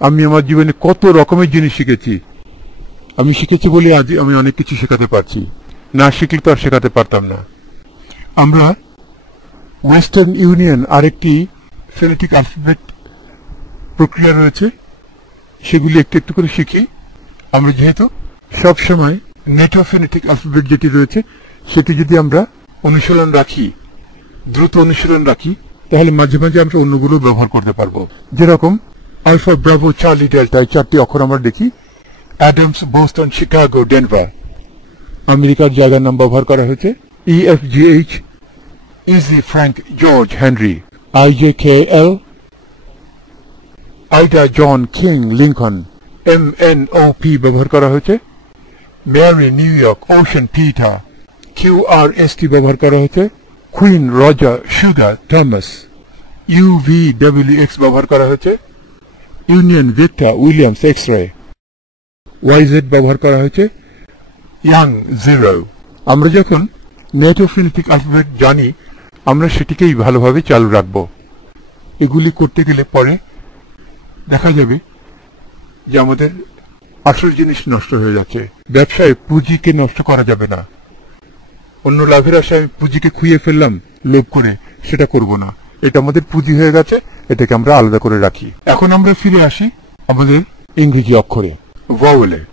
আমি আমার জীবনে কত রকমের জিনিস শিখেছি। আমি শিখেছি বলে আজ আমি অনেক কিছু শেখাতে পারছি, না শিখলে তো আর শেখাতে পারতাম না। আমরা ওয়েস্টার্ন ইউনিয়ন আরেকটি ফোনেটিক অ্যালফাবেট প্রক্রিয়া রয়েছে, সেগুলি একটু একটু করে শিখি। আমরা যেহেতু সবসময় নেটিভ ফোনেটিক অ্যালফাবেট যেটি রয়েছে সেটি যদি আমরা অনুশীলন রাখি, দ্রুত অনুশীলন রাখি, তাহলে মাঝে মাঝে আমরা অন্যগুলো ব্যবহার করতে পারবো। যেরকম আলফা, ব্রাভো, চার্লি, ডেল্টা, এই 4টি অক্ষর আমরা দেখি। Adams, Boston, Chicago, Denver. আমেরিকার জায়গার নাম ব্যবহার করা হয়েছে। EFGH, easy, Frank, George, Henry. IJKL, Ida, John, king, Lincoln. MNOP ব্যবহার করা হয়েছে। Mary, New York, ocean, Peter. QRST ব্যবহার করা হয়েছে। Queen, Roger, sugar, Thomas. UVWX ব্যবহার করা হয়েছে। Union, Victor, Williams, x-ray. YZ ব্যবহার করা হয়েছে। Young, zero. আমরা যখন নেটিভ ফোনেটিক অ্যালফাবেট জানি, আমরা সেটিকেই ভালোভাবে চালু রাখবো। এগুলি করতে গেলে পরে দেখা যাবে যে আমাদের আসল জিনিস নষ্ট হয়ে যাচ্ছে। ব্যবসায় পুঁজিকে নষ্ট করা যাবে না। অন্য লাভের আশায় আমি পুঁজিকে খুইয়ে ফেললাম লোভ করে, সেটা করব না। এটা আমাদের পুঁজি হয়ে গেছে, এটাকে আমরা আলাদা করে রাখি। এখন আমরা ফিরে আসি আমাদের ইংরেজি অক্ষরে, ভাওয়েলে।